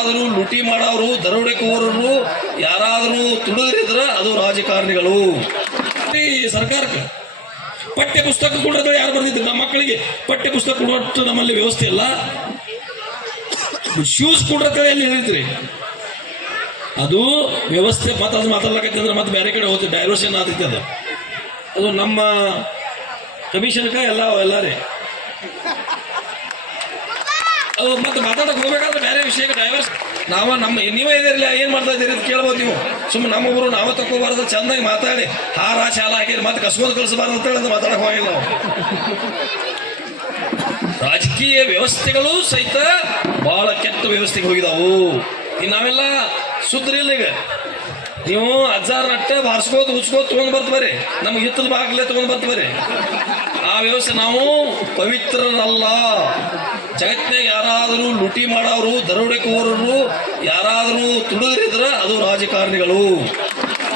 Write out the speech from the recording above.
ಯಾರಾದರೂ ಲುಟಿ ಮಾಡೋರು, ದರೋಡೆಕೋರರು ಯಾರಾದರೂ ತುಡುಗರಿದ್ರೆ ಅದು ರಾಜಕಾರಣಿಗಳು. ಈ ಸರ್ಕಾರಕ್ಕೆ ಪಠ್ಯ ಪುಸ್ತಕ ಕೊಡೋದು ಯಾರು ಬರ್ದಿದ್ರು ನಮ್ಮ ಮಕ್ಕಳಿಗೆ ಪಠ್ಯ ಪುಸ್ತಕ ಕೊಡೋಷ್ಟು ನಮ್ಮಲ್ಲಿ ವ್ಯವಸ್ಥೆ ಇಲ್ಲ. ಶೂಸ್ ಕೊಡ್ರತ್ತೆ ಎಲ್ಲಿ ಹೇಳಿದ್ರಿ. ಅದು ವ್ಯವಸ್ಥೆ ಮತ್ತೆ ಅದು ಮಾತಾಡ್ಲಕ್ಕಂದ್ರೆ ಮತ್ತೆ ಬೇರೆ ಕಡೆ ಹೋಗ್ತದೆ ಡೈವರ್ಷನ್ ಆಗ್ತೈತೆ ಅದು. ಅದು ನಮ್ಮ ಕಮಿಷನ್ಕ ಎಲ್ಲ ಎಲ್ಲಾರೇ ಅದು ಮತ್ತೆ ಮಾತಾಡಕ್ ಹೋಗ್ಬೇಕಾದ್ರೆ ಬೇರೆ ವಿಷಯ ಡೈವರ್ಸ್ ನಾವ ನಮ್ಮ ನೀವೇ ಇದಿರಲಿ ಏನ್ ಮಾಡ್ತಾ ಇದ್ದೀರಿ ಅಂತ ಕೇಳ್ಬೋದು ನೀವು. ಸುಮ್ಮನೆ ಊರು ನಾವ ತಗೋಬಾರ್ದು ಚೆನ್ನಾಗಿ ಮಾತಾಡಿ. ಹಾರ, ಶಾಲ ಹಾಕಿರಿ ಮತ್ತೆ ಕಸ್ಕೊಂಡು ಕಳಿಸಬಾರ್ದು ಅಂತ ಹೇಳಿ ಮಾತಾಡಕ್ ಹೋಗಿಲ್ಲ ನಾವು. ರಾಜಕೀಯ ವ್ಯವಸ್ಥೆಗಳು ಸಹಿತ ಬಹಳ ಕೆಟ್ಟ ವ್ಯವಸ್ಥೆಗೆ ಹೋಗಿದಾವು. ಇನ್ನು ನಾವೆಲ್ಲ ಸುದ್ರಿಲ್ಲ ಈಗ. ನೀವು ಹಜಾರ್ ನಟ್ಟೆ ಬಾರಿಸ್ಕೋತ ಉಚ್ಕೋತ ತೊಗೊಂಡ್ ಬರ್ತೀರಿ ನಮ್ಗೆ ಹಿತ್ತದ ಬಾಗ್ಲೇ ತೊಗೊಂಡ್ ಬರ್ತೀರಿ ಆ ವ್ಯವಸ್ಥೆ ನಾವು ಪವಿತ್ರರಲ್ಲ. ಜಗತ್ತಿನಾಗ ಯಾರಾದರೂ ಲುಟಿ ಮಾಡೋರು ದರೋಡೆಕೋರರು ಯಾರಾದರೂ ತುಳಿದ್ರಿದ್ರೆ ಅದು ರಾಜಕಾರಣಿಗಳು.